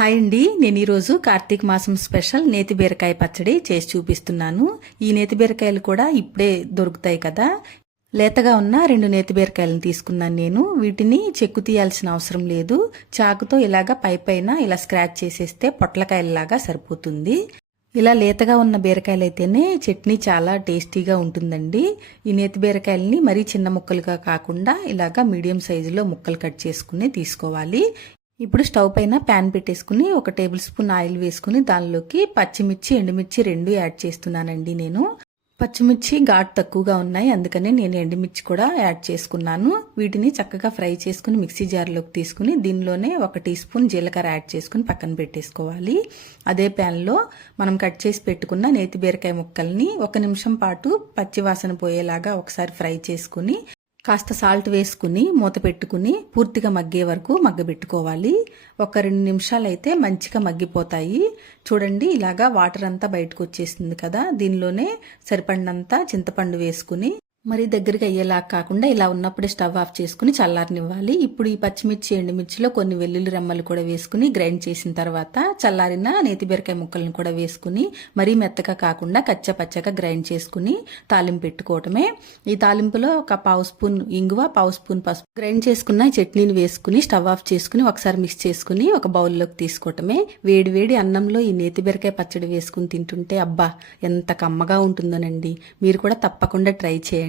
Hi అండి. నేను ఈరోజు కార్తీక మాసం స్పెషల్ నేతి బీరకాయ పచ్చడి చేసి చూపిస్తున్నాను. ఈ నేతి బీరకాయలు కూడా ఇప్పుడే దొరుకుతాయి కదా. లేతగా ఉన్న రెండు నేతి బీరకాయలను తీసుకున్నాను నేను. వీటిని చెక్కు తీయాల్సిన అవసరం లేదు. చాకుతో ఇలాగా పై పైన ఇలా స్క్రాచ్ చేసేస్తే పొట్లకాయలలాగా సరిపోతుంది. ఇలా లేతగా ఉన్న బీరకాయలు అయితేనే చట్నీ చాలా టేస్టీగా ఉంటుందండి. ఈ నేతి బీరకాయలని మరీ చిన్న ముక్కలుగా కాకుండా ఇలాగా మీడియం సైజులో ముక్కలు కట్ చేసుకుని తీసుకోవాలి. ఇప్పుడు స్టవ్ పైన ప్యాన్ పెట్టేసుకుని ఒక టేబుల్ స్పూన్ ఆయిల్ వేసుకుని దానిలోకి పచ్చిమిర్చి ఎండుమిర్చి రెండు యాడ్ చేస్తున్నానండి నేను. పచ్చిమిర్చి ఘాట్ తక్కువగా ఉన్నాయి అందుకనే నేను ఎండుమిర్చి కూడా యాడ్ చేసుకున్నాను. వీటిని చక్కగా ఫ్రై చేసుకుని మిక్సీ జార్లోకి తీసుకుని దీనిలోనే ఒక టీ స్పూన్ జీలకర్ర యాడ్ చేసుకుని పక్కన పెట్టేసుకోవాలి. అదే ప్యాన్లో మనం కట్ చేసి పెట్టుకున్న నేతి బీరకాయ ముక్కల్ని ఒక నిమిషం పాటు పచ్చివాసన పోయేలాగా ఒకసారి ఫ్రై చేసుకుని కాస్త సాల్ట్ వేసుకుని మూత పెట్టుకుని పూర్తిగా మగ్గే వరకు మగ్గబెట్టుకోవాలి. ఒక రెండు నిమిషాలు అయితే మంచిగా మగ్గిపోతాయి. చూడండి ఇలాగా వాటర్ అంతా బయటకు వచ్చేసింది కదా. దీనిలోనే సరిపడినంత చింతపండు వేసుకుని మరి దగ్గరికి అయ్యేలా కాకుండా ఇలా ఉన్నప్పుడే స్టవ్ ఆఫ్ చేసుకుని చల్లారనివ్వాలి. ఇప్పుడు ఈ పచ్చిమిర్చి ఎండుమిర్చిలో కొన్ని వెల్లుల్లి రెమ్మలు కూడా వేసుకుని గ్రైండ్ చేసిన తర్వాత చల్లారిన నేతి బీరకాయ ముక్కలను కూడా వేసుకుని మరీ మెత్తగా కాకుండా కచ్చా పచ్చగా గ్రైండ్ చేసుకుని తాలింపు పెట్టుకోవటమే. ఈ తాలింపులో ఒక పావు స్పూన్ ఇంగువ పావు స్పూన్ పసుపు గ్రైండ్ చేసుకున్న చట్నీని వేసుకుని స్టవ్ ఆఫ్ చేసుకుని ఒకసారి మిక్స్ చేసుకుని ఒక బౌల్లోకి తీసుకోవటమే. వేడి వేడి అన్నంలో ఈ నేతి బీరకాయ పచ్చడి వేసుకుని తింటుంటే అబ్బా ఎంత కమ్మగా ఉంటుందోనండి. మీరు కూడా తప్పకుండా ట్రై చేయండి.